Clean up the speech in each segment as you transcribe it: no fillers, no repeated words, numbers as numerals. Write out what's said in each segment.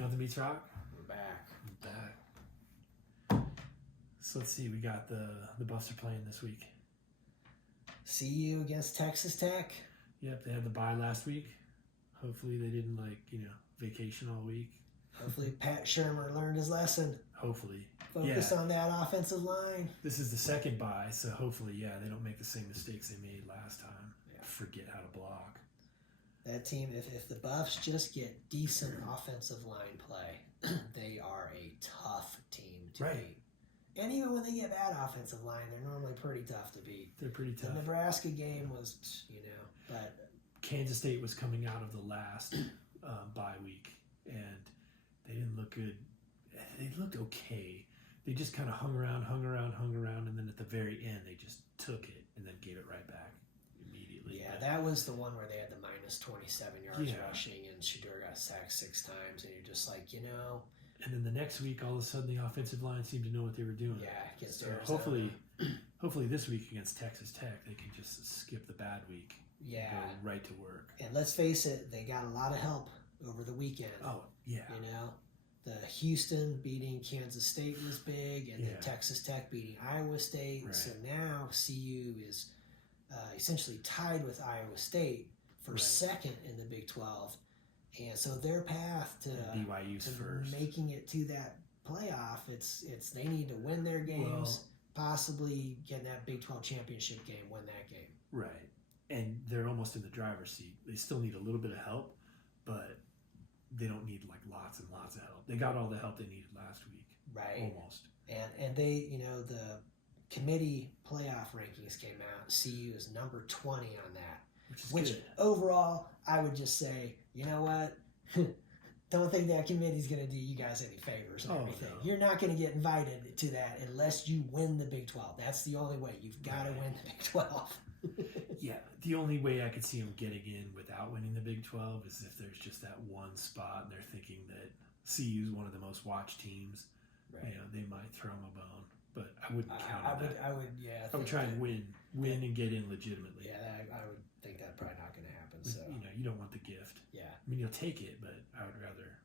Nothing beats rock. We're back. So let's see. We got the Buffs are playing this week. CU against Texas Tech. Yep, they had the bye last week. Hopefully they didn't vacation all week. Hopefully Pat Shermer learned his lesson. Hopefully. Focus on that offensive line. This is the second bye, so hopefully, they don't make the same mistakes they made last time. Yeah. Forget how to block. That team, if the Buffs just get decent offensive line play, they are a tough team to beat. And even when they get bad offensive line, they're normally pretty tough to beat. They're pretty tough. The Nebraska game was, but Kansas State was coming out of the last bye week, and they didn't look good. They looked okay. They just kind of hung around, and then at the very end, they just took it and then gave it right back immediately. Yeah, that was the one where they had the minus 27 yards rushing, and Shedeur got sacked 6 times, and you're just like, And then the next week, all of a sudden, the offensive line seemed to know what they were doing. Yeah, against so Arizona. hopefully this week against Texas Tech, they can just skip the bad week. Yeah. And go right to work. And let's face it, they got a lot of help over the weekend. Oh, yeah. The Houston beating Kansas State was big, and then Texas Tech beating Iowa State. Right. So now CU is essentially tied with Iowa State for second in the Big 12. And so their path to BYU's first, making it to that playoff, it's they need to win their games, possibly get that Big 12 championship game, win that game. Right. And they're almost in the driver's seat. They still need a little bit of help, but they don't need lots and lots of help. They got all the help they needed last week. Right. Almost. And they, the committee playoff rankings came out. CU is number 20 on that. Which good. Overall, I would just say, you know what? Don't think that committee's going to do you guys any favors and everything. No. You're not going to get invited to that unless you win the Big 12. That's the only way. You've got to win the Big 12. Yeah, the only way I could see them getting in without winning the Big 12 is if there's just that one spot and they're thinking that CU is one of the most watched teams. Right. They might throw them a bone, but I wouldn't count on that. I would I would try and win and get in legitimately. Yeah, I would think that's probably not going to happen. So you don't want the gift. Yeah. I mean, you'll take it, but I would rather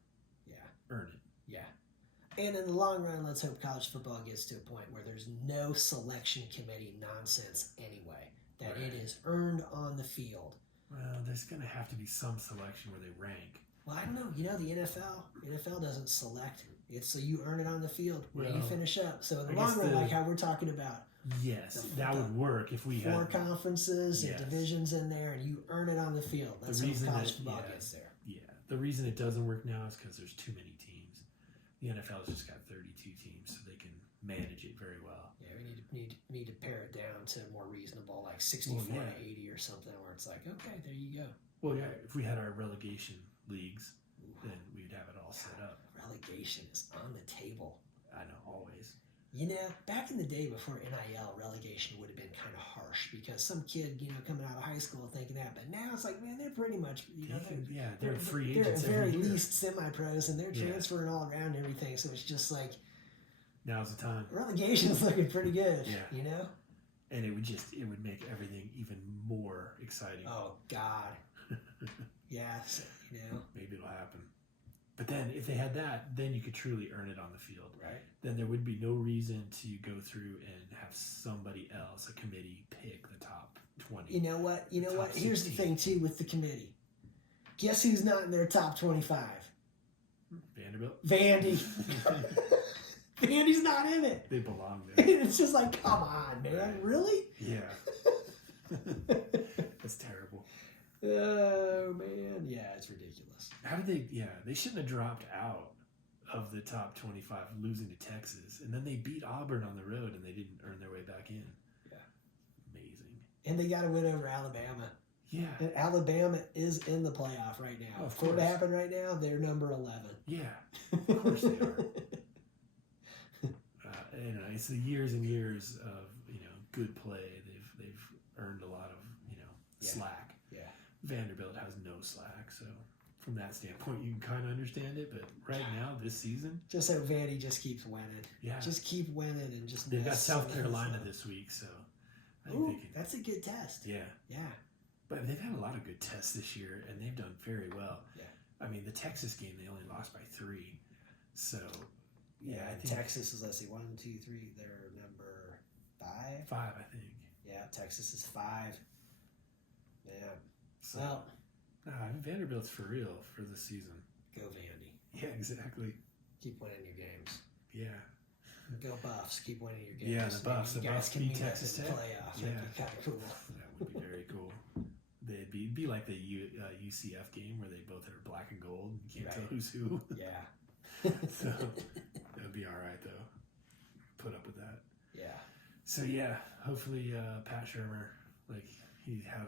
earn it. Yeah. And in the long run, let's hope college football gets to a point where there's no selection committee nonsense anyway. That it is earned on the field. Well, there's going to have to be some selection where they rank. Well, I don't know. The NFL doesn't select. It's so you earn it on the field where you finish up. So in the long run, like how we're talking about. Yes, that would work if we had 4 conferences and divisions in there, and you earn it on the field. That's how college football gets there. Yeah, the reason it doesn't work now is because there's too many teams. The NFL's just got 32 teams, so they can manage it very well. Yeah, we need to pare it down to more reasonable, like 64 to 80 or something, where it's like, okay, there you go. Well, yeah, if we had our relegation leagues, then we'd have it all set up. Relegation is on the table. I know, always. Back in the day before NIL, relegation would have been kind of harsh because some kid, coming out of high school thinking that. But now it's like, man, they're pretty much, they're free agents. They're at very least semi-pros, and they're transferring all around everything. So it's just like, now's the time. Relegation's looking pretty good. Yeah. And it would make everything even more exciting. Oh God. Yes. Maybe it'll happen. But then, if they had that, then you could truly earn it on the field. Right. Then there would be no reason to go through and have somebody else, a committee, pick the top 20. You know what? Here's the thing, too, with the committee. Guess who's not in their top 25? Vanderbilt? Vandy. Vandy's not in it. They belong there. It's just like, come on, man. Right. Really? Yeah. That's terrible. Oh, man. Yeah, it's ridiculous. How did they... they shouldn't have dropped out of the top 25 losing to Texas. And then they beat Auburn on the road and they didn't earn their way back in. Yeah. Amazing. And they got to win over Alabama. Yeah. And Alabama is in the playoff right now. If it happen right now, they're number 11. Yeah. Of course they are. It's the years and years of, good play. They've earned a lot of, slack. Yeah. Vanderbilt has no slack, so from that standpoint, you can kind of understand it. But right now, this season, just so Vandy just keeps winning. Yeah, just keep winning and just. They've got South Carolina this week, so I think that's a good test. Yeah, yeah. But they've had a lot of good tests this year, and they've done very well. Yeah. I mean, the Texas game, they only lost by 3. So, Yeah, I think Texas is, let's see, 1, 2, 3. They're number 5. 5, I think. Yeah, Texas is 5. Yeah. So, Well, Vanderbilt's for real for the season. go Vandy. Yeah, exactly. Keep winning your games. Yeah. Go Buffs. Keep winning your games. Yeah, the Buffs. You The guys Buffs can beat meet up Texas in the Tech. playoffs. Yeah. That'd be kind of cool. That would be very cool. They'd be like the UCF game where they both are black and gold. You can't tell Right. who's who. Yeah. So that would be all right, though. Put up with that. Yeah. So, yeah, hopefully Pat Shermer, like, he had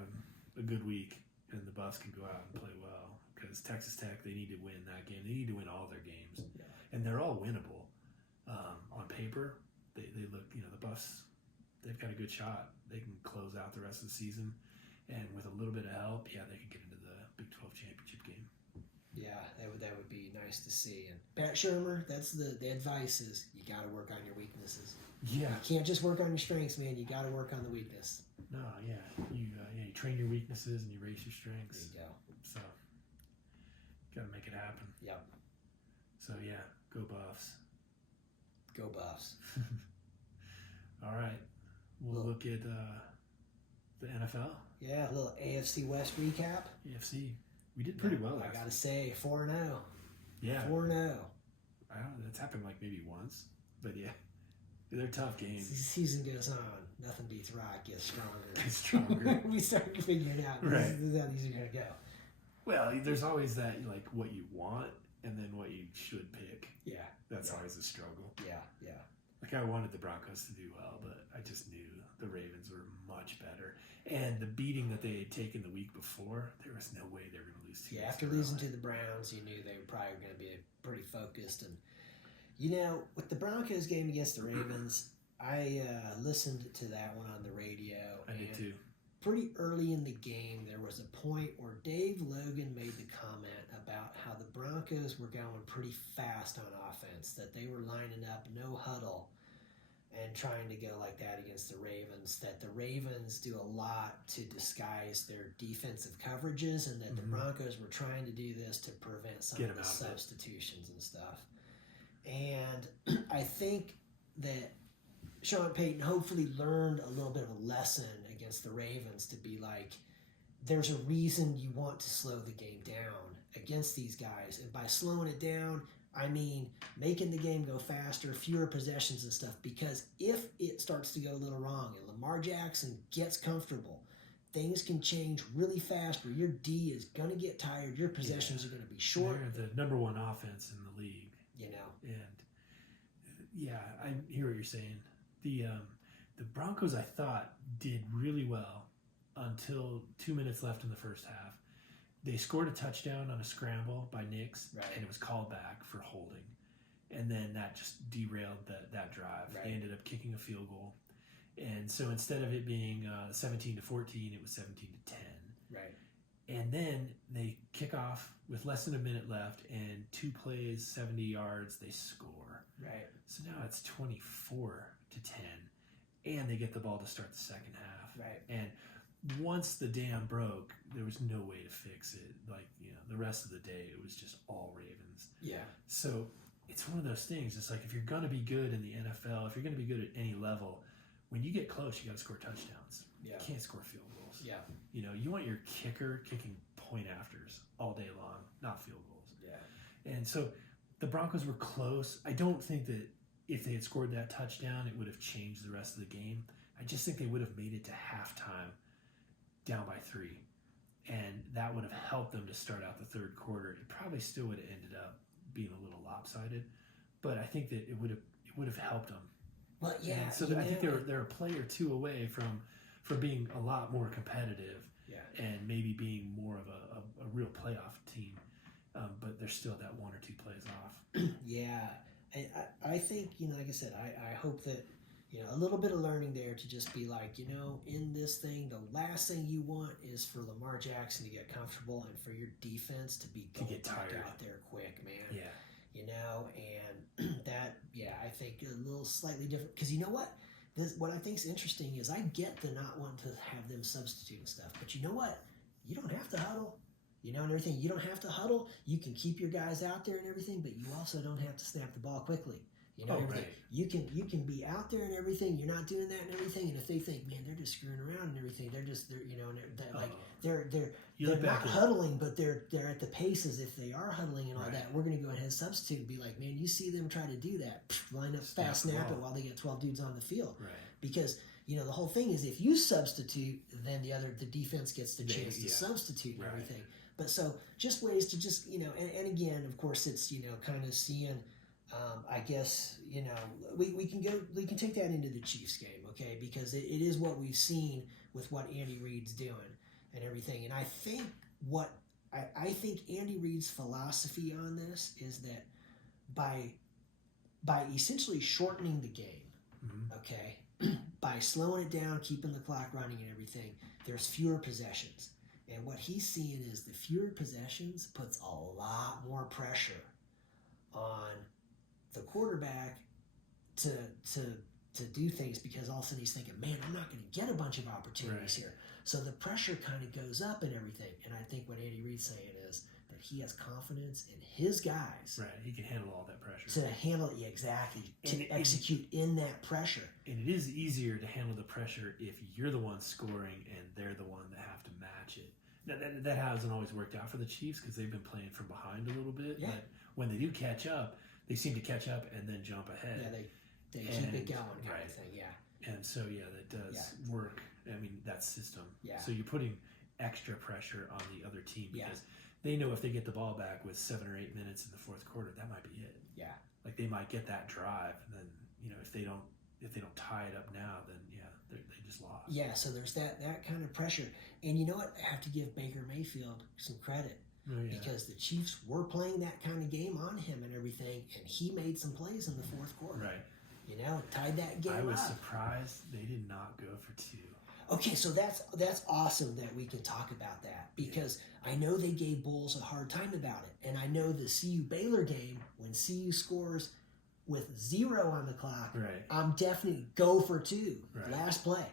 a good week and the Buffs can go out and play well. Because Texas Tech, they need to win that game. They need to win all their games. Yeah. And they're all winnable. On paper, they look, the Buffs, they've got a good shot. They can close out the rest of the season. And with a little bit of help, yeah, they can get into the Big 12 championship game. Yeah, that would be nice to see. And Pat Shermer, that's the advice is you got to work on your weaknesses. Yeah. You can't just work on your strengths, man. You got to work on the weakness. No, yeah. You train your weaknesses and you raise your There strengths. you go. So, got to make it happen. Yep. So, yeah, go Buffs. Go Buffs. All right. We'll look at the NFL, Yeah, a little AFC West recap. AFC. We did pretty well I last got to week. say, 4-0. Yeah. 4-0. I don't know. That's happened like maybe once. But, yeah. They're tough As the games. season goes on, nothing beats rock, gets stronger. It's stronger. We start figuring out Right. this is how these are going to go. Well, there's always that, like, what you want and then what you should pick. Yeah, That's Yeah. always a struggle. yeah. Like, I wanted the Broncos to do well, but I just knew the Ravens were much better. And the beating that they had taken the week before, there was no way they were going to lose 2 Yeah, weeks after in a row. losing to the Browns, you knew they were probably going to be pretty focused. And, with the Broncos game against the Ravens, I listened to that one on the radio. I did and too. Pretty early in the game, there was a point where Dave Logan made the comment about how the Broncos were going pretty fast on offense, that they were lining up no huddle and trying to go like that against the Ravens, that the Ravens do a lot to disguise their defensive coverages, and that the Mhm. Broncos were trying to do this to prevent some Get of the 'em out of it. substitutions and stuff. And I think that Sean Payton hopefully learned a little bit of a lesson against the Ravens to be like, there's a reason you want to slow the game down against these guys. And by slowing it down, I mean making the game go faster, fewer possessions and stuff. Because if it starts to go a little wrong and Lamar Jackson gets comfortable, things can change really fast where your D is going to get tired, your possessions are going to be short, They're the number one offense in the league. And yeah, I hear what you're saying. The Broncos, I thought, did really well until 2 minutes left in the first half. They scored a touchdown on a scramble by Nix, Right. and it was called back for holding. And then that just derailed that drive. Right. They ended up kicking a field goal. And so instead of it being 17-14, it was 17-10. Right. And then they kick off with less than a minute left, and 2 plays, 70 yards, they score. Right. So now it's 24-10, and they get the ball to start the second half. Right. And once the dam broke, there was no way to fix it. Like, the rest of the day, it was just all Ravens. Yeah. So it's one of those things. It's like if you're going to be good in the NFL, if you're going to be good at any level, when you get close, you got to score touchdowns. Yeah. You can't score field goals. Yeah. You want your kicker kicking point afters all day long, not field goals. Yeah. And so the Broncos were close. I don't think that if they had scored that touchdown, it would have changed the rest of the game. I just think they would have made it to halftime down by 3. And that would have helped them to start out the third quarter. It probably still would have ended up being a little lopsided, but I think that it would have helped them. Well, yeah. And so I think they're a play or two away from being a lot more competitive. Yeah. And maybe being more of a real playoff team. But they're still that 1 or 2 plays off. Yeah. And I think, like I said, I hope that, a little bit of learning there to just be like, in this thing, the last thing you want is for Lamar Jackson to get comfortable and for your defense to be going get tired. back out there quick, man. Yeah. And that, I think a little slightly different. Because you know what? What I think is interesting is I get the not wanting to have them substitute and stuff. But you know what? You don't have to huddle. and everything. You don't have to huddle. You can keep your guys out there and everything, but you also don't have to snap the ball quickly. Everything. Right. You can be out there and everything. You're not doing that and everything. And if they think, man, they're just screwing around and everything, they're not huddling, but they're at the paces. If they are huddling and all that, we're going to go ahead and substitute and be like, man, you see them try to do that, line up fast, snap it while they get 12 dudes on the field, right? Because the whole thing is if you substitute, then the defense gets the chance to substitute and everything. But so just ways to just and again, of course, it's kind of seeing. I guess we can take that into the Chiefs game, okay? Because it is what we've seen with what Andy Reid's doing and everything. And I think I think Andy Reid's philosophy on this is that by essentially shortening the game, okay, by slowing it down, keeping the clock running and everything, there's fewer possessions. And what he's seeing is the fewer possessions puts a lot more pressure on the quarterback to do things, because all of a sudden he's thinking, man, I'm not going to get a bunch of opportunities here. So the pressure kind of goes up and everything. And I think what Andy Reid's saying is that he has confidence in his guys. Right, he can handle all that pressure. To handle it, exactly. To execute in that pressure. And it is easier to handle the pressure if you're the one scoring and they're the one that have to match it. That hasn't always worked out for the Chiefs because they've been playing from behind a little bit. Yeah. But when they do catch up, they seem to catch up and then jump ahead. Yeah, they keep it going kind of thing, yeah. And so, that does work. I mean, that system. Yeah. So you're putting extra pressure on the other team because they know if they get the ball back with 7 or 8 minutes in the fourth quarter, that might be it. Yeah. Like they might get that drive, and then if they don't tie it up now, then they just lost. Yeah. So there's that kind of pressure, and you know what? I have to give Baker Mayfield some credit. Oh, yeah. Because the Chiefs were playing that kind of game on him and everything, and he made some plays in the fourth quarter. Right. Tied that game up. I was surprised they did not go for 2. Okay, so that's awesome that we can talk about that, because I know they gave Bulls a hard time about it, and I know the CU Baylor game, when CU scores with 0 on the clock, I'm definitely go for 2. Last play.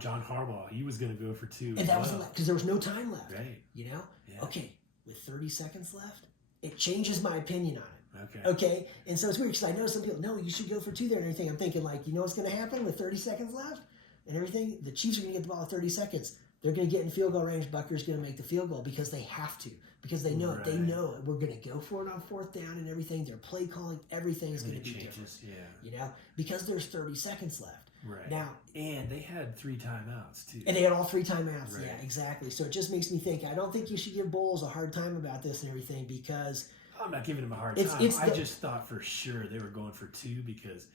John Harbaugh, he was going to go for 2. And that was because there was no time left. Right. Yeah. Okay. With 30 seconds left, it changes my opinion on it. Okay? And so it's weird because I know some people, no, you should go for 2 there and everything. I'm thinking, what's going to happen with 30 seconds left and everything? The Chiefs are going to get the ball with 30 seconds. They're going to get in field goal range. Butker's going to make the field goal because they have to. Because they know They know we're going to go for it on 4th down and everything. Their play calling, everything is going to be different. Because there's 30 seconds left. Right. Now, and they had 3 timeouts too. And they had all 3 timeouts. Right. Yeah, exactly. So it just makes me think, I don't think you should give Bulls a hard time about this and everything, because I'm not giving them a hard time. I just thought for sure they were going for 2 because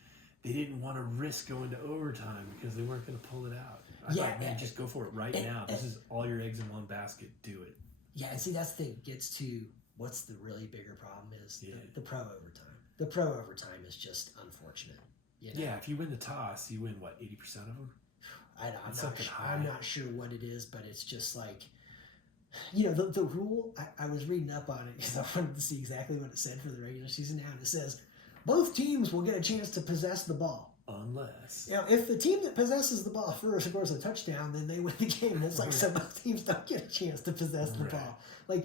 they didn't want to risk going to overtime because they weren't going to pull it out. I thought, man, just go for it right now. This is all your eggs in one basket. Do it. Yeah, and see, that's the thing. It gets to what's the really bigger problem is the pro overtime. The pro overtime is just unfortunate. Yeah, if you win the toss, you win, 80% of them? I'm not sure what it is, but it's just like, the rule, I was reading up on it because I wanted to see exactly what it said for the regular season now, and it says, both teams will get a chance to possess the ball. Unless. If the team that possesses the ball first scores a touchdown, then they win the game. It's like, so both teams don't get a chance to possess the ball. Okay,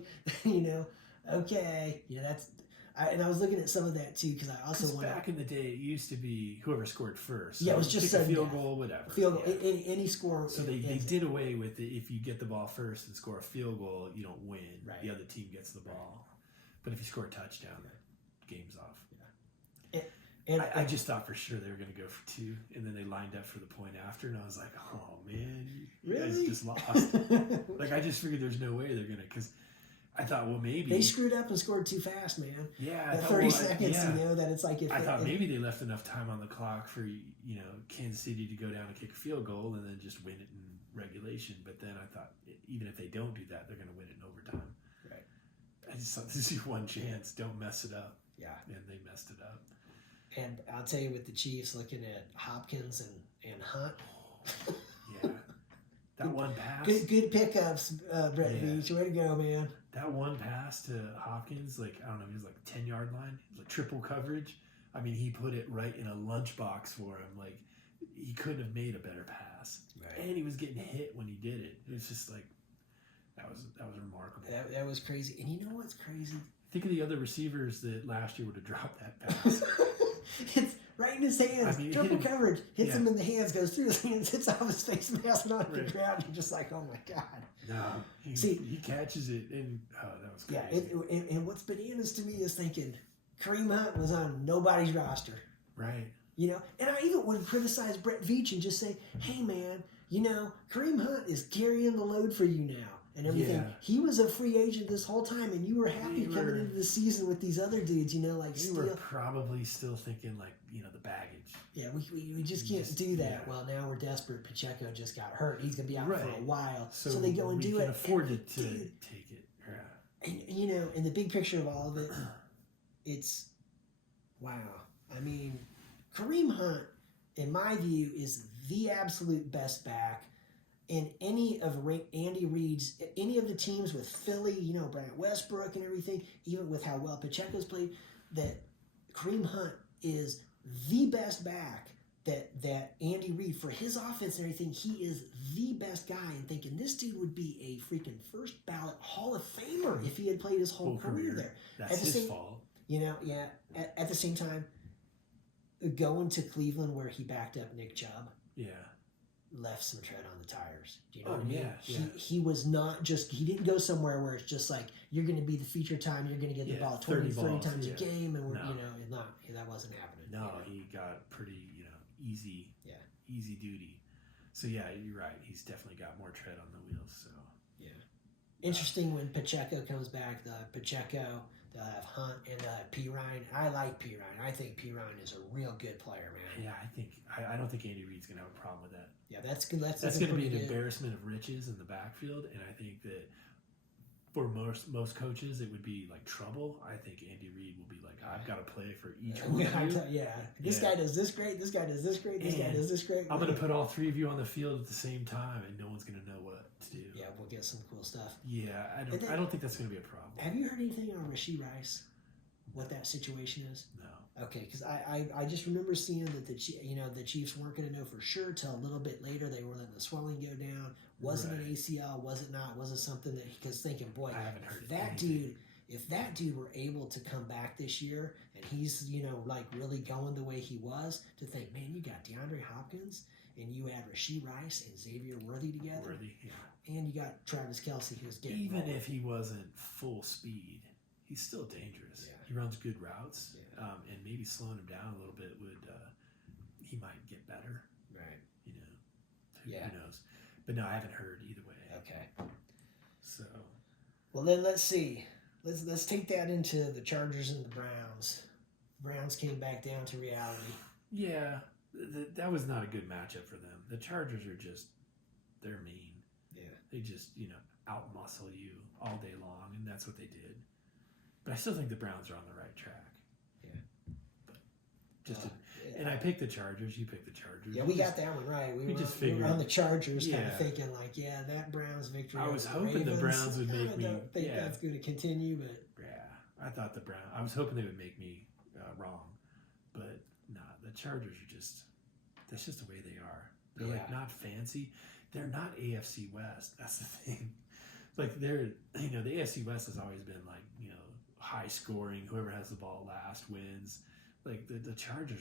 that's... and I was looking at some of that too because I also wanted. Back in the day, it used to be whoever scored first. Yeah, it was just a field goal, whatever. Field goal, any score. So they did away with it. If you get the ball first and score a field goal, you don't win. Right. The other team gets the ball. But if you score a touchdown, game's off. Yeah. I just thought for sure they were going to go for 2, and then they lined up for the point after, and I was like, oh man, you guys just lost. I just figured there's no way they're going to, because I thought, well, maybe they screwed up and scored too fast, man. Yeah, at 30 seconds, that it's like. I thought maybe they left enough time on the clock for Kansas City to go down and kick a field goal and then just win it in regulation. But then I thought, even if they don't do that, they're going to win it in overtime. Right. I just thought, this is your one chance. Don't mess it up. Yeah. And they messed it up. And I'll tell you, with the Chiefs, looking at Hopkins and Hunt. Yeah. That one pass. Good pickups, Brett Veach. Way to go, man. That one pass to Hopkins, I don't know, he was 10-yard line, triple coverage. I mean, he put it right in a lunchbox for him. He couldn't have made a better pass. Right. And he was getting hit when he did it. It was just That was remarkable. That was crazy. And you know what's crazy? Think of the other receivers that last year would have dropped that pass. It's right in his hands. I mean, Triple coverage. Hits yeah. him in the hands, goes through his hands, hits off his face mask and on the Right. ground. You're just like, oh my God. No, he, See- he catches it, and that was crazy. Yeah, and what's bananas to me is thinking Kareem Hunt was on nobody's roster. Right. You know, and I even would criticize Brett Veach and just say, hey man, you know, Kareem Hunt is carrying the load for you now and everything. Yeah. He was a free agent this whole time, and you were happy We coming were- into the season with these other dudes, you know, like We were Steele. probably still thinking like, the baggage. Yeah, we just We can't just- do that. yeah. Well, now we're desperate. Pacheco just got hurt. He's going to be out for a Right. while. So they go and we do can it. afford And, to dude, take it. Yeah. and, you know, in the big picture of all of it, it's, wow. I mean, Kareem Hunt, in my view, is the absolute best back in any of Andy Reid's, any of the teams with Philly, you know, Bryant Westbrook and everything, even with how well Pacheco's played, that Kareem Hunt is the best back that Andy Reid, for his offense and everything, he is the best guy. And thinking this dude would be a freaking first ballot Hall of Famer if he had played his whole career there. That's At the his same- fault. You know, yeah. At the same time, going to Cleveland where he backed up Nick Chubb Yeah. left some tread on the tires. Do you know Oh, what I mean? yeah, yeah. He was not just, he didn't go somewhere where it's just like, you're going to be the feature time, you're going to get the Yeah, ball 20, 30 balls, times yeah. a game, and we're, No. you know, that wasn't happening. No, you know? he got pretty, easy. Yeah. Easy duty. So yeah, you're right. He's definitely got more tread on the wheels. So Yeah. Interesting when Pacheco comes back, Pacheco, they'll have Hunt, and they'll have P. Ryan. I like P. Ryan. I think P. Ryan is a real good player, man. yeah, I don't think Andy Reid's gonna have a problem with that. Yeah, that's good. That's That's gonna be an pretty good. embarrassment of riches in the backfield, and I think that for most coaches it would be like trouble. I think Andy Reid will be like, I've got to play for each one of you. Yeah. This Yeah. guy does this great. This guy does this great. This guy And does this great. I'm gonna put all three of you on the field at the same time, and no one's gonna know what to do. Yeah, we'll get some cool stuff. Yeah, I And then- don't think that's gonna be a problem. Have you heard anything on Rashee Rice? What that situation is? No. Okay, because I just remember seeing that the Chiefs weren't going to know for sure till a little bit later. They were letting the swelling go down. Was it an Right. ACL? Was it not? Was it something that because thinking, boy, I haven't heard if that dude were able to come back this year and he's like really going the way he was, to think, man, you got DeAndre Hopkins and you add Rashee Rice and Xavier Worthy together, Worthy, yeah. and you got Travis Kelce who's getting Even rolling. if he wasn't full speed, he's still dangerous. Yeah. He runs good routes, Yeah. and maybe slowing him down a little bit would he might get better. Right. Who knows? But no, I haven't heard either way. Okay. So Well, then let's see. Let's take that into the Chargers and the Browns. Browns came back down to reality. yeah, that was not a good matchup for them. The Chargers are they're mean. Yeah. They just outmuscle you all day long, and that's what they did. But I still think the Browns are on the right track. Yeah. But and I picked the Chargers. You picked the Chargers. Yeah, we got that one right. We just were figured- on the Chargers, kind Yeah. of thinking like, yeah, that Browns victory. I was over hoping the Ravens, Browns would I make me- don't think yeah. that's going to continue, but Yeah, I thought I was hoping they would make me wrong, but nah, the Chargers are that's just the way they are. They're like Yeah. not fancy. They're not AFC West. That's the thing. Like they're, the AFC West has always been like, high scoring. Whoever has the ball last wins. Like the Chargers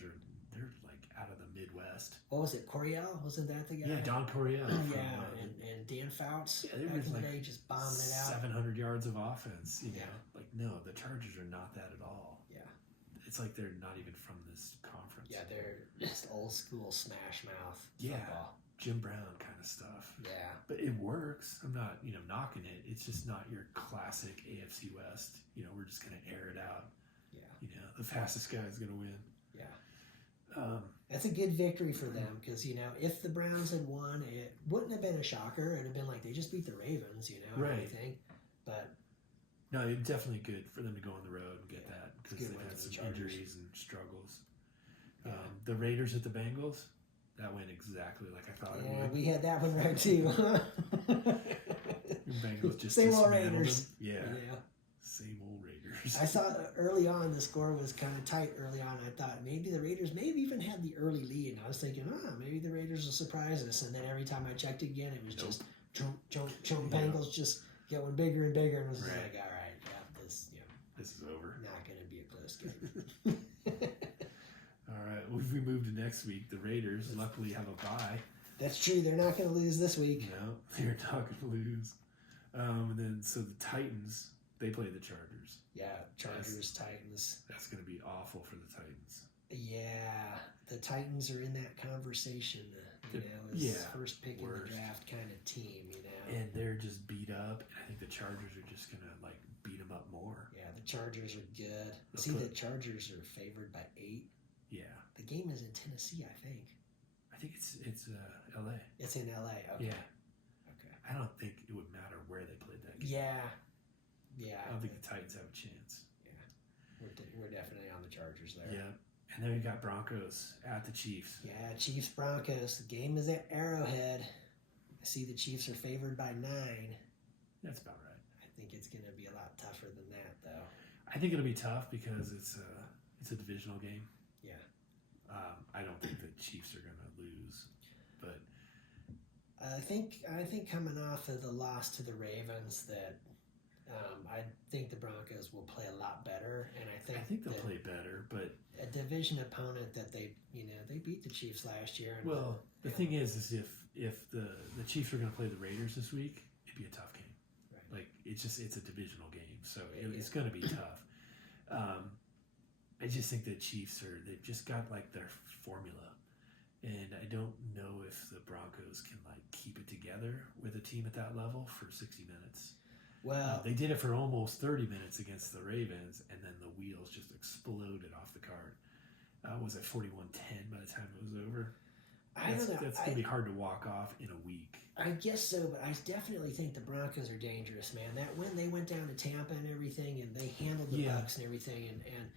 they're like out of the Midwest. what was it? Coryell? Wasn't that the guy? Yeah, Don Coryell. Oh, from, yeah, and Dan Fouts. yeah, they back were in the like day, just bombing it out. 700 yards of offense. Yeah. Like no, the Chargers are not that at all. Yeah. It's like they're not even from this conference. Yeah, they're just old school smash mouth Yeah. football. Jim Brown kind of stuff. Yeah. But it works. I'm not, knocking it. It's just not your classic AFC West. We're just going to air it out. Yeah. The fastest guy is going to win. Yeah. That's a good victory for them because, if the Browns had won, it wouldn't have been a shocker. It would have been like they just beat the Ravens, and Right. everything. But No, it's definitely good for them to go on the road and get Yeah. that It's because good they've win had for the some Chargers. injuries and struggles. Yeah. The Raiders at the Bengals, that went exactly like I thought it yeah, would. we had that one right too. The Bengals just Same old dismantled Raiders. them. Yeah, Yeah. same old Raiders. I thought early on the score was kind of tight early on. I thought maybe the Raiders maybe even had the early lead. And I was thinking, maybe the Raiders will surprise us. And then every time I checked again, it was Nope. just chomp, chomp, chomp. Yeah. Bengals just Getting bigger and bigger, and was just Right. like, all right, yeah, this, This is over. not going to be a close game. All right. Well, if we move to next week, the Raiders luckily have a bye. That's true. They're not going to lose this week. No, they're not going to lose. And then so the Titans, they play the Chargers. Yeah, Chargers, Titans. That's going to be awful for the Titans. Yeah, the Titans are in that conversation, as Yeah, first pick in worst. the draft kind of team, And they're just beat up. And I think the Chargers are just going to beat them up more. Yeah, the Chargers are good. They'll See, put- the Chargers are favored by 8. Yeah. The game is in Tennessee, I think. I think it's L.A. It's in LA. Okay. Yeah. Okay. I don't think it would matter where they played that game. Yeah. Yeah. I don't think the Titans have a chance. We're definitely on the Chargers there. Yeah. And then we got Broncos at the Chiefs. Yeah, Chiefs Broncos. The game is at Arrowhead. I see the Chiefs are favored by 9. That's about right. I think it's going to be a lot tougher than that, though. I think it'll be tough because it's a divisional game. Yeah. I don't think the Chiefs are going to lose, but I think coming off of the loss to the Ravens, that I think the Broncos will play a lot better, and I think they'll that play better. But a division opponent that they beat the Chiefs last year. And well, the thing is if the Chiefs are going to play the Raiders this week, it'd be a tough game. Right. Like it's a divisional game, so it's going to be tough. I just think the Chiefs they've just got their formula, and I don't know if the Broncos can keep it together with a team at that level for 60 minutes. well, They did it for almost 30 minutes against the Ravens, and then the wheels just exploded off the cart. Was it 41-10 by the time it was over? I don't know. That's going to be hard to walk off in a week. I guess so, but I definitely think the Broncos are dangerous, man. That when they went down to Tampa and everything, and they handled the Yeah. Bucs and everything, and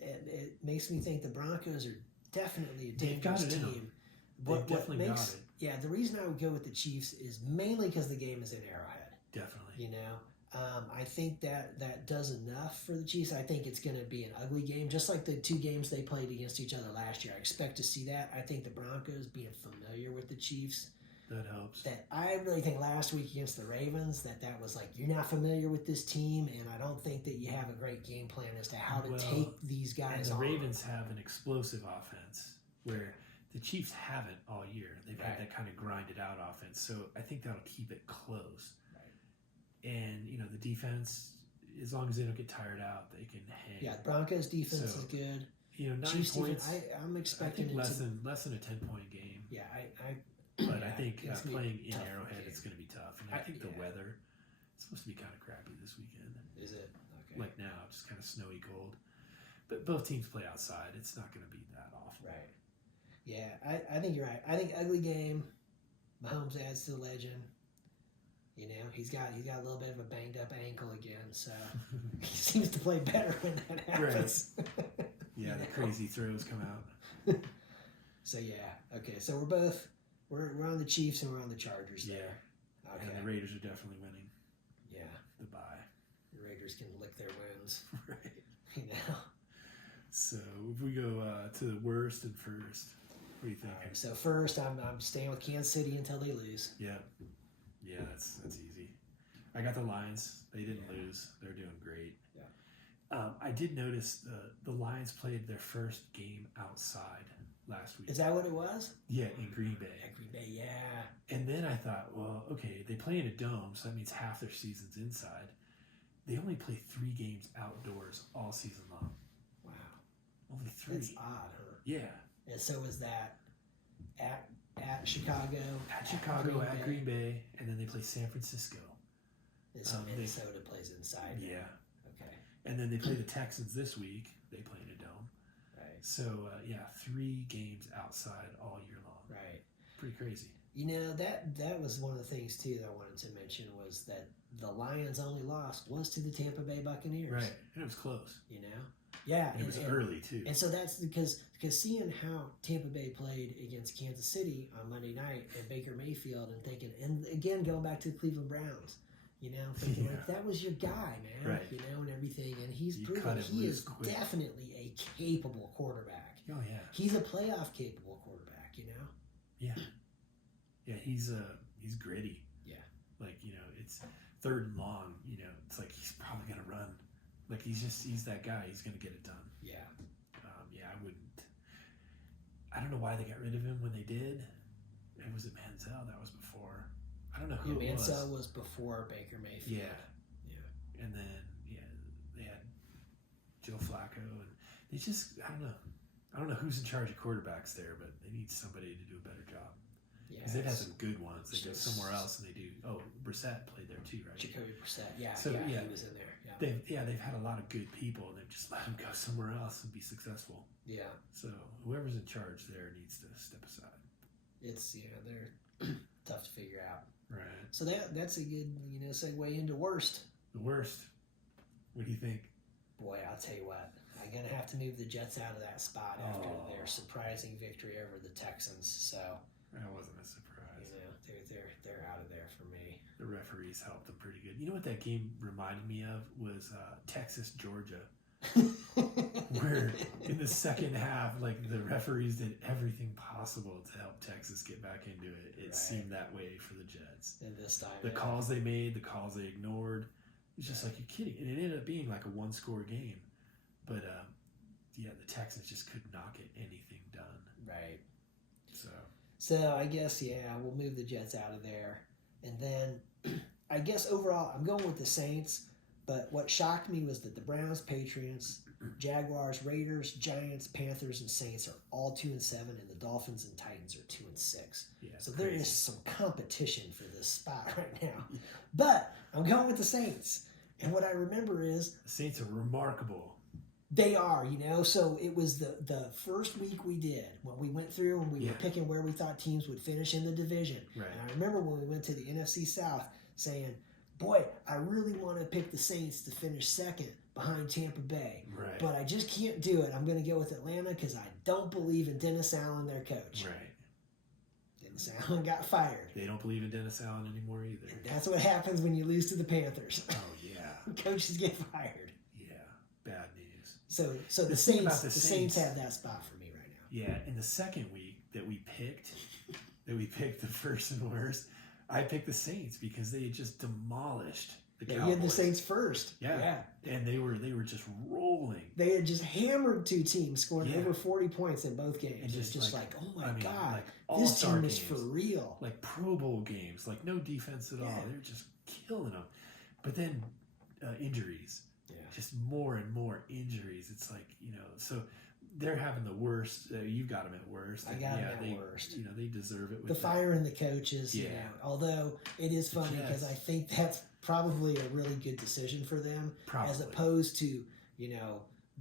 it makes me think the Broncos are definitely a They've got dangerous it in 'em. team. They've definitely got it. Yeah, the reason I would go with the Chiefs is mainly because the game is in Arrowhead. Definitely. I think that does enough for the Chiefs. I think it's going to be an ugly game, just like the 2 games they played against each other last year. I expect to see that. I think the Broncos, being familiar with the Chiefs, That helps. that I really think last week against the Ravens, that was you're not familiar with this team, and I don't think that you have a great game plan as to how to take these And guys the on. Ravens have an explosive offense where the Chiefs haven't all year. They've had that kind of grinded out offense. So I think that'll keep it close. Right. And, the defense, as long as they don't get tired out, they can hang. Yeah, Broncos defense So, is good. 9 Chiefs points. defense, I'm I expecting think it less to. than a 10-point game. Yeah, But I yeah, think it's gonna be playing in tough Arrowhead, game. it's going to be tough. And I think the yeah. weather is supposed to be kind of crappy this weekend. Is it? Okay. Like now, just kind of snowy cold. But both teams play outside. It's not going to be that awful. Right. Yeah, I think you're right. I think ugly game. Mahomes adds to the legend. He's got a little bit of a banged up ankle again, so he seems to play better when that happens. Yeah, the crazy throws come out. So yeah, okay. So we're on the Chiefs and we're on the Chargers there. Okay. And the Raiders are definitely winning Yeah, the bye. the Raiders can lick their wounds. Right. So if we go to the worst and first, what do you think? All right, so first, I'm staying with Kansas City until they lose. Yeah, that's easy. I got the Lions. They didn't lose. They're doing great. Yeah. I did notice the Lions played their first game outside last week. Is that what it was? Yeah, in Green Bay. At Green Bay, yeah. And then I thought, well, okay, they play in a dome, so that means half their season's inside. They only play 3 games outdoors all season long. Wow. Only 3. That's odd, huh? Yeah. And so is that at Chicago? At Chicago, at Green Bay, and then they play San Francisco. And so Minnesota plays inside. Yeah. Okay. And then they play the Texans this week. They play in a dome. Right. So, 3 games outside all year long. Right. Pretty crazy. That was one of the things, too, that I wanted to mention was that the Lions' only loss was to the Tampa Bay Buccaneers. Right. And it was close. Yeah. And it was early, too. And so that's because seeing how Tampa Bay played against Kansas City on Monday night and Baker Mayfield and again, going back to the Cleveland Browns, thinking that was your guy, man, Right. And everything. And he's You proven cut him he loose is quick. definitely a capable quarterback. Oh, yeah. He's a playoff capable quarterback, Yeah. Yeah, he's gritty. Yeah. It's third and long, it's like he's probably going to run. Like he's that guy. He's going to get it done. Yeah. I wouldn't. I don't know why they got rid of him when they did. It was Manziel. That was before. I don't know who it was. Manziel was before Baker Mayfield. Yeah. And then they had Joe Flacco, and they just I don't know who's in charge of quarterbacks there, but they need somebody to do a better job. Yeah. Because they've had some good ones. They go somewhere else and they do. Oh, Brissett played there too, right? Jacoby Brissett. Yeah. So, he was in there. Yeah. They've had a lot of good people, and they've just let him go somewhere else and be successful. Yeah. So whoever's in charge there needs to step aside. It's they're tough to figure out. Right. So that's a good segue into worst. The worst. What do you think? Boy, I'll tell you what. I'm gonna have to move the Jets out of that spot after their surprising victory over the Texans. So that wasn't a surprise. They're out of there for me. The referees helped them pretty good. You know what that game reminded me of was Texas Georgia, where in the second half, like the referees did everything possible to help Texas get back into it. It seemed that way for the Jets. And this time, the calls they made, the calls they ignored. It's just like, you're kidding. And it ended up being like a one-score game. But, the Texans just could not get anything done. Right. So I guess, we'll move the Jets out of there. And then, I guess overall, I'm going with the Saints. But what shocked me was that the Browns, Patriots, Jaguars, Raiders, Giants, Panthers, and Saints are all 2-7, and the Dolphins and Titans are 2-6. Yeah, so crazy. there is some competition for this spot right now. Yeah. But I'm going with the Saints. And what I remember is the Saints are remarkable. They are, So it was the first week we did when we went through and we were picking where we thought teams would finish in the division. Right. And I remember when we went to the NFC South saying, boy, I really want to pick the Saints to finish second behind Tampa Bay. Right. But I just can't do it. I'm going to go with Atlanta because I don't believe in Dennis Allen, their coach. Right. Dennis Allen got fired. They don't believe in Dennis Allen anymore either. And that's what happens when you lose to the Panthers. Oh, yeah. Coaches get fired. Yeah. Bad news. So the Saints have that spot for me right now. Yeah. In the second week that we picked the first and worst, I picked the Saints because they had just demolished the Cowboys. You had the Saints first. Yeah. And they were just rolling. They had just hammered two teams, scoring over 40 points in both games. And just like, oh my God, like this team is games, for real. Like Pro Bowl games, like no defense at all. They're just killing them. But then injuries. Yeah. Just more and more injuries. It's like, so they're having the worst. You've got them at worst. I got them at worst. They deserve it. With the firing the coaches. Although it is funny because I think that's probably a really good decision for them, as opposed to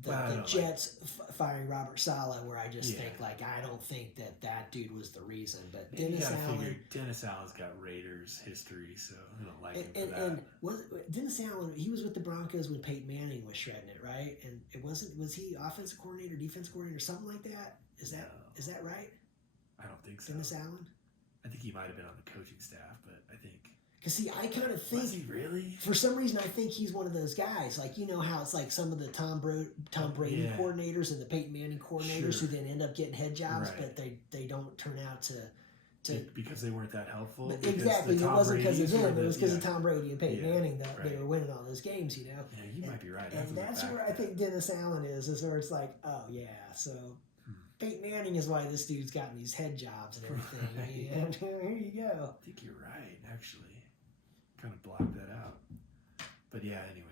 the Jets firing Robert Saleh, where I just think I don't think that dude was the reason. But Dennis Allen's got Raiders history, so I don't like him for that. And Dennis Allen, he was with the Broncos when Peyton Manning was shredding it, right? And it was he offensive coordinator, defensive coordinator, something like that? Is that right? I don't think so. Dennis Allen? I think he might have been on the coaching staff, but I think. Because, see, I kind of think... Was he really? For some reason, I think he's one of those guys. Like, how it's like some of the Tom Brady coordinators and the Peyton Manning coordinators who then end up getting head jobs, but they don't turn out to... Because they weren't that helpful? Exactly. It wasn't because of him. It was because of Tom Brady and Peyton Manning that they were winning all those games, Yeah, you might be right. And that's where I think Dennis Allen is where it's like, oh, yeah, so... Peyton Manning is why this dude's gotten these head jobs and everything. Right. Here you go. I think you're right, actually. Kind of blocked that out. But yeah, anyway.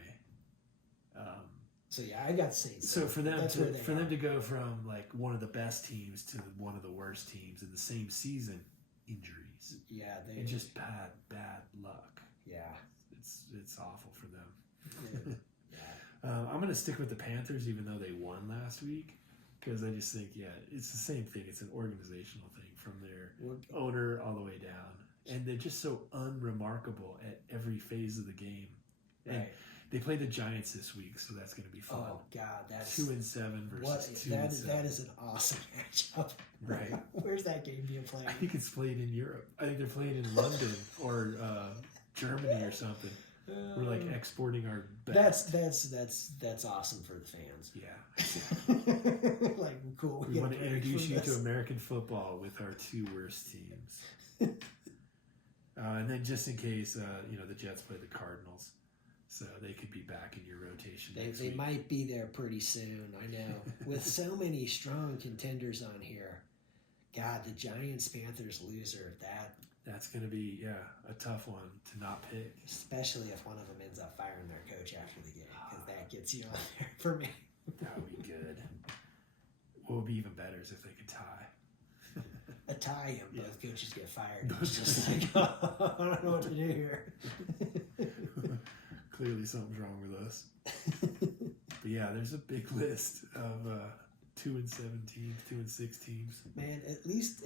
So yeah, I got the Saints. So for them to go from like one of the best teams to one of the worst teams in the same season, injuries. Yeah, and just bad luck. Yeah. It's awful for them. I'm gonna stick with the Panthers even though they won last week. Because I just think, it's the same thing. It's an organizational thing from their owner all the way down. And they're just so unremarkable at every phase of the game. And they play the Giants this week, so that's going to be fun. Oh, God. That's 2-7 versus 2-7. That is an awesome matchup. Right. Where's that game being played? I think it's played in Europe. I think they're playing in London or Germany or something. We're like exporting our best. That's awesome for the fans. Yeah. Like, cool. We want to introduce you to American football with our two worst teams. And then just in case, the Jets play the Cardinals, so they could be back in your rotation. They might be there pretty soon. I know. With so many strong contenders on here, God, the Giants Panthers loser, that's going to be a tough one to not pick, especially if one of them ends up firing their coach after the game, because that gets you on there for me. That would be good. What would be even better is if they could tie. A tie and both coaches get fired. It's just like, oh, I don't know what to do here. Clearly something's wrong with us. But yeah, there's a big list of 2-7 teams, 2-6 teams. Man, at least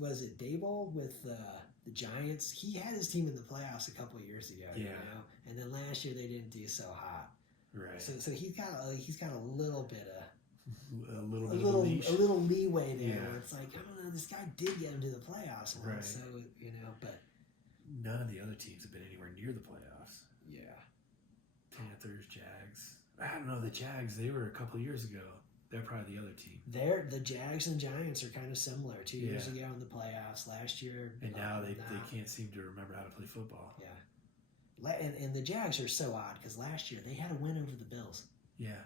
was it Daboll with the Giants? He had his team in the playoffs a couple of years ago. Yeah. And then last year they didn't do so hot. Right. So he's got a little bit of a little leeway there. Yeah. Where it's like, I don't know, this guy did get him to the playoffs once, Right. so but none of the other teams have been anywhere near the playoffs. yeah. Panthers, Jags. I don't know, the Jags, they were a couple of years ago. They're probably the other team. The Jags and Giants are kind of similar. 2 years ago in the playoffs, last year. And now they can't seem to remember how to play football. Yeah. And the Jags are so odd because last year they had a win over the Bills. Yeah.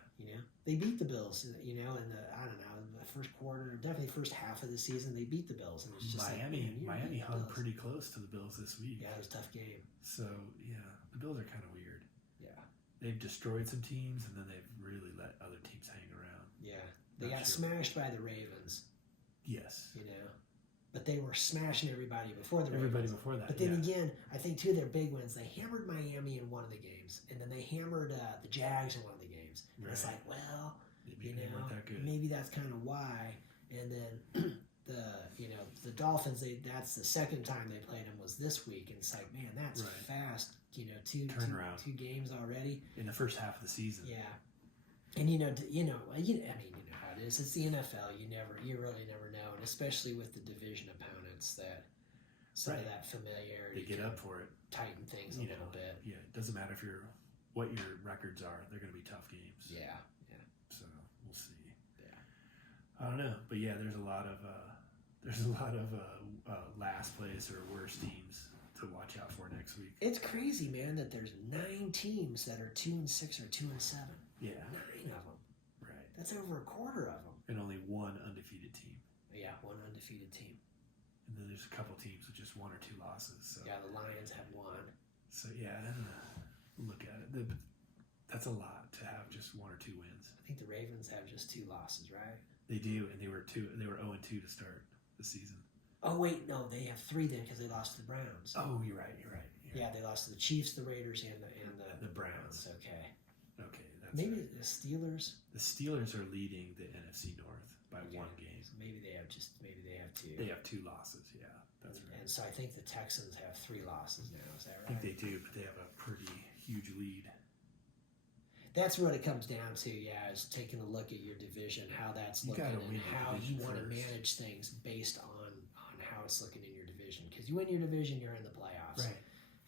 They beat the Bills, in the first quarter, definitely first half of the season, they beat the Bills. And it's just Miami hung pretty close to the Bills this week. Yeah, it was a tough game. So, the Bills are kind of weird. Yeah. They've destroyed some teams, and then they've really let other teams hang around. Yeah. They got smashed by the Ravens. Yes. But they were smashing everybody before the Everybody Ravens. before that. But then again, I think two of their big wins, they hammered Miami in one of the games, and then they hammered the Jags in one of the games. And it's like, well, Maybe they weren't that good. maybe that's kind of why. And then the Dolphins, that's the second time they played them was this week, and it's like, man, that's fast. Two games already in the first half of the season. Yeah, and you know how it is. It's the NFL. You really never know, and especially with the division opponents, that some of that familiarity they get up for it, tighten things a little bit. Yeah, it doesn't matter what your records are; they're going to be tough games. Yeah. So we'll see. Yeah, I don't know, but yeah, there's a lot of last place or worst teams to watch out for next week. It's crazy, man, that there's 9 teams that are 2-6 or 2-7. Yeah, 9 of them. Right. That's over a quarter of them. And only one undefeated team. Yeah, one undefeated team. And then there's a couple teams with just 1 or 2 losses. So. Yeah, the Lions have 1. So yeah, look at it. That's a lot to have just 1 or 2 wins. I think the Ravens have just 2 losses, right? They do, and they were 0-2 to start the season. Oh wait, no, they have 3 then because they lost to the Browns. Oh, you're right. Yeah, they lost to the Chiefs, the Raiders, and the Browns. Okay. That's maybe right. the Steelers. The Steelers are leading the NFC North by 1 game. So maybe they have 2. They have 2 losses. Yeah, that's right. And so I think the Texans have 3 losses now. Is that right? I think they do, but they have a pretty huge lead. That's what it comes down to, is taking a look at your division, how that's looking, and how you want to manage things based on how it's looking in your division. Because you win your division, you're in the playoffs. Right.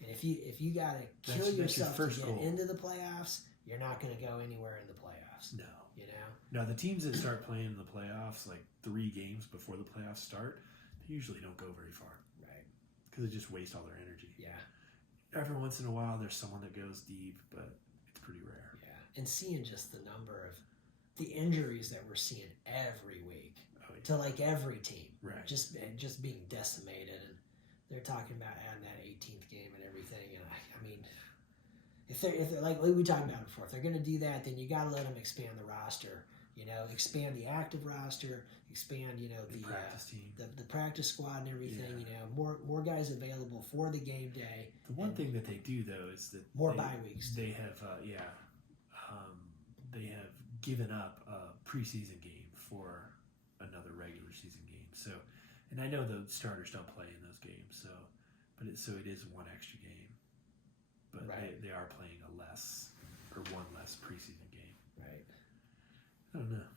And if you got to kill yourself to get into the playoffs, you're not going to go anywhere in the playoffs. No. Now, the teams that start playing in the playoffs, like 3 games before the playoffs start, they usually don't go very far. Right. Because they just waste all their energy. Yeah. Every once in a while, there's someone that goes deep, but it's pretty rare. And seeing just the number of the injuries that we're seeing every week to like every team, right? Just being decimated, and they're talking about adding that 18th game and everything. And I mean, if they're like we talked about it before, if they're going to do that, then you got to let them expand the roster. Expand the active roster, expand the practice team, the practice squad and everything. More guys available for the game day. The one thing that they do though is that more bye weeks. They have they have given up a preseason game for another regular season game. So, and I know the starters don't play in those games. So, it is 1 extra game, but they are playing one less preseason game. Right. I don't know.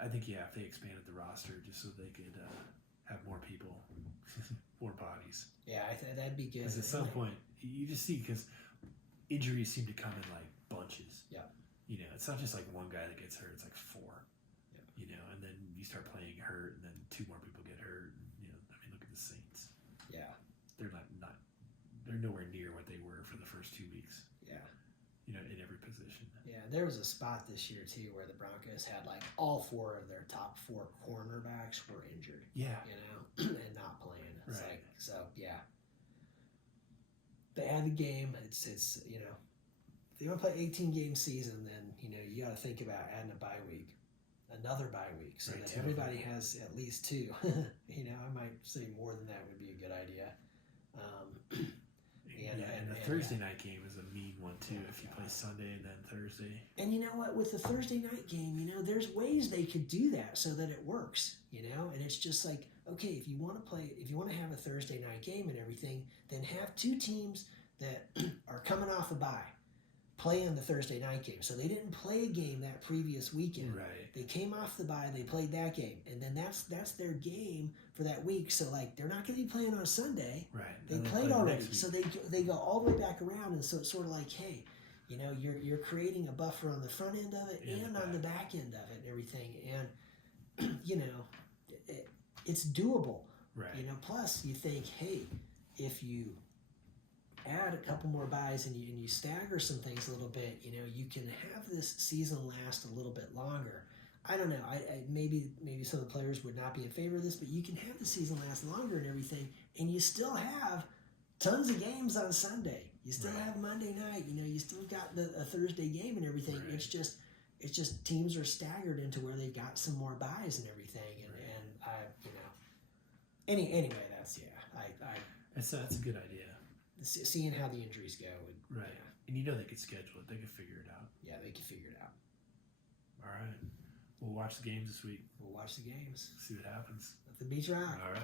I think if they expanded the roster just so they could have more people, more bodies. Yeah, that'd be good. Because at some point you just see because injuries seem to come in like bunches. Yeah. It's not just like one guy that gets hurt. It's like 4. Yeah. And then you start playing hurt, and then 2 more people get hurt. And, look at the Saints. Yeah. They're not they're nowhere near what they were for the first 2 weeks. Yeah. In every position. Yeah, there was a spot this year too where the Broncos had like all 4 of their top 4 cornerbacks were injured. Yeah. And not playing. It's Right. like, so yeah. They had the game. It's if they want to play 18-game season, then you got to think about adding a bye week, another bye week, so Right, that 2 of everybody them. has at least 2. I might say more than that would be a good idea. And the Thursday night game is a mean one too. If you play Sunday and then Thursday. And you know what? With the Thursday night game, there's ways they could do that so that it works. And it's just like, okay, if you want to have a Thursday night game and everything, then have 2 teams that are coming off a bye play in the Thursday night game. So they didn't play a game that previous weekend. Right. They came off the bye, they played that game, and then that's their game for that week. So like they're not going to be playing on Sunday. Right. They Then played play already, next week. so they go all the way back around, and so it's sort of like, hey, you're creating a buffer on the front end of it and on the back end of it and everything, and it's doable. Right. Plus you think, hey, if you add a couple more buys and you stagger some things a little bit, you can have this season last a little bit longer. I don't know. I maybe some of the players would not be in favor of this, but you can have the season last longer and everything, and you still have tons of games on Sunday. You still Right. have Monday night. You still got a Thursday game and everything. Right. It's just teams are staggered into where they've got some more buys and everything, and I anyway, that's That's a good idea. seeing how the injuries go. Right. Yeah, And they could schedule it. They could figure it out. yeah, they can figure it out. All right. We'll watch the games this week. We'll watch the games. See what happens. Let the beach rock. All right.